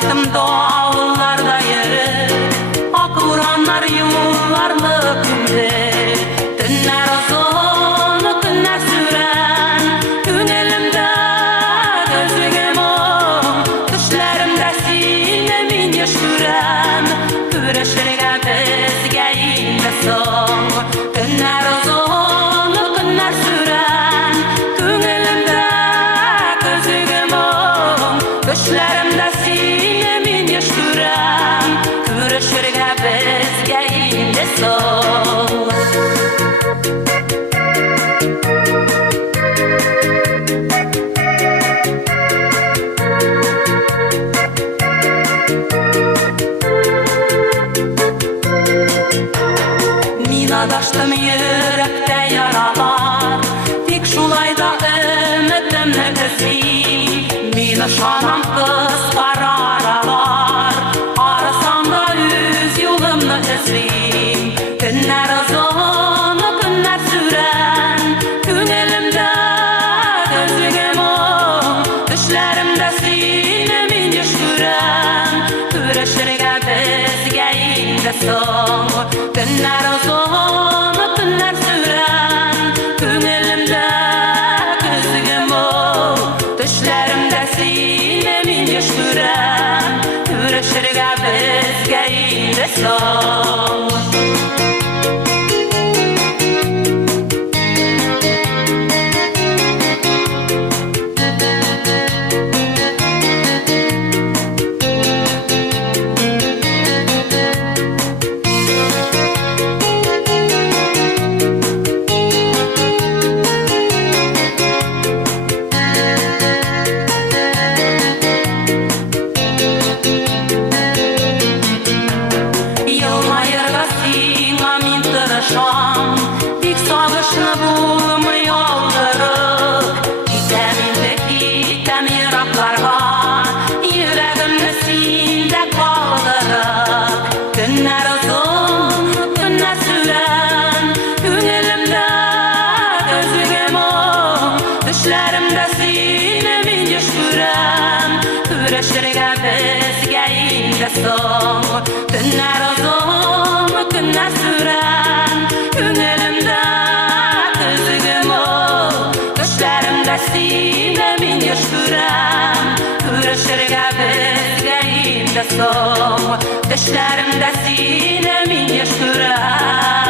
Açtım dağlarda yeri, ak vuranlar yıllarlı günde. Günler uzun, günler süren, gün elimde gözlüğüm o. Düşlerimde sine min yaşürem, güreşirge bizge inme son. Günler uzun, günler süren, gün elimde gözlüğüm o. Düşlerimde sine min yaşürem, güreşirge bizge inme son. Adaştım yürekte yaralar, tik şulayda ümitimni izleyim. Meni şanam kız kara aralar, arasam da üz yolumni izleyim. Günler uzun, günler süren, ko'nglimda gözlüğüm o. Düşlerimde seni min yosh ko'ram, ko'rishirga bizga endi son. Günler uzun, günler süren, ko'nglimda gözlüğüm o. Düşlerimde seni min yosh ko'ram, ko'rishirga bizga endi son. Tik sağışını bulmuyor aldırıp, gitem yıraklarga, yüreğimni sende kaldırıp. Günler uzun, günler süren, ko'nglimda gözlüğüm o. Düşlerimde seni min yosh ko'ram, ko'rishirga bizga endi son. Günler uzun, günler süren, ko'nglimda gözlüğüm o. Düşlerimde seni min yosh ko'ram, ko'rishirga bizga endi son. Düşlerimde seni min yosh ko'ram.